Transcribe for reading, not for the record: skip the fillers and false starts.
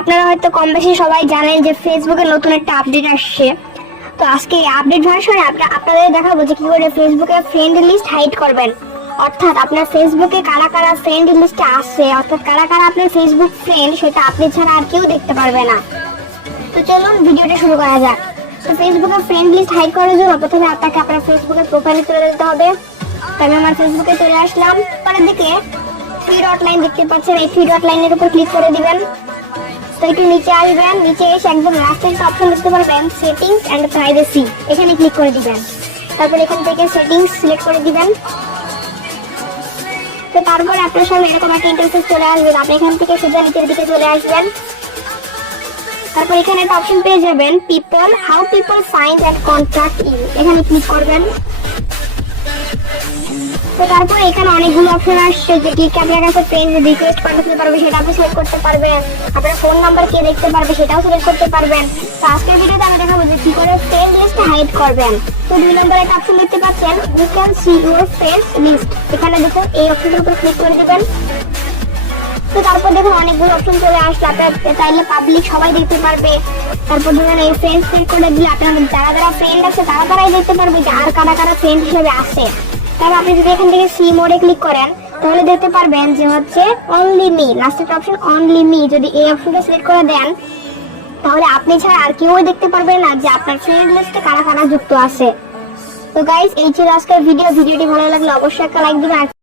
আপনারা হয়তো কম বেশি সবাই জানেন যে ফেসবুকে নতুন একটা আপডেট আসছে। তো আজকে এই আপডেট ভার্সনে আপনাদের দেখাবো যে কি করে ফেসবুকে ফ্রেন্ড লিস্ট হাইড করবেন। অর্থাৎ আপনার ফেসবুকে কারা কারা ফ্রেন্ড লিস্টে আছে, অর্থাৎ কারা কারা আপনার ফেসবুক ফ্রেন্ড, সেটা আপনি ছাড়া আর কেউ দেখতে পারবে না। তো চলুন ভিডিওটা শুরু করা যাক। তো ফেসবুকে ফ্রেন্ড লিস্ট হাইড করার জন্য প্রথমে আপনাকে আপনার ফেসবুকের প্রোফাইলে চলে যেতে হবে। তো আমি আমার ফেসবুকে চলে আসলাম। পরের দিকে থ্রি ডট লাইন দেখতে পাচ্ছেন, এই থ্রি ডট লাইনের উপর ক্লিক করে দিবেন। তো একটু নিচে আসবেন, নিচে এসে একদম লাস্টে একটা অপশন দেখতে পারবেন সেটিংস এন্ড প্রাইভেসি, এখানে ক্লিক করে দিবেন। তারপর এখান থেকে সেটিংস সিলেক্ট করে দিবেন। তো তারপর আপনার সামনে এরকম একটা ইন্টারফেস চলে আসবে। আপনি এখান থেকে সোজা নিচের দিকে চলে আসবেন। তারপর এখানে একটা অপশন পেয়ে যাবেন people, how people find and contact you, এখানে ক্লিক করবেন। তো তারপর এখানে অনেকগুলো অপশন আসছে যে কি আপনার কাছে ফ্রেন্ড রিকোয়েস্ট পাঠাতে পারবে, সেটা আপনি সিলেক্ট করতে পারবেন। আপনার ফোন নাম্বার কে দেখতে পারবে সেটাও সিলেক্ট করতে পারবেন। তো আজকের ভিডিওতে আমি দেখাবো যে কি করে ফ্রেন্ড লিস্ট হাইড করবেন। তো 2 নম্বরে একটা অপশন দেখতে পাচ্ছেন you can see your friends list, এখানে দেখুন এই অপশনের উপর ক্লিক করে দিবেন। তো তারপর দেখুন অনেকগুলো অপশন চলে আসছে, আপনার চাইলে পাবলিক সবাই দেখতে পারবে। তারপর ধরুন এই ফ্রেন্ড সেট করে দিলে আপনার যারা যারা ফ্রেন্ড আছে তারাই দেখতে পারবে যে আর কারা কারা ফ্রেন্ড হিসেবে আছে। তারপর আপনি যদি এখান থেকে সি মোডে ক্লিক করেন তাহলে দেখতে পারবেন যে হচ্ছে অনলি মি, লাস্টের অপশন অনলি মি, যদি এই অপশনটা সিলেক্ট করে দেন তাহলে আপনি ছাড়া আর কেউ দেখতে পারবে না যে আপনার ফ্রেন্ড লিস্টে কারা কারা যুক্ত আছে। তো গাইস, এই ছিল আজকের ভিডিওটি ভালো লাগলে অবশ্যই একটা লাইক দিবেন।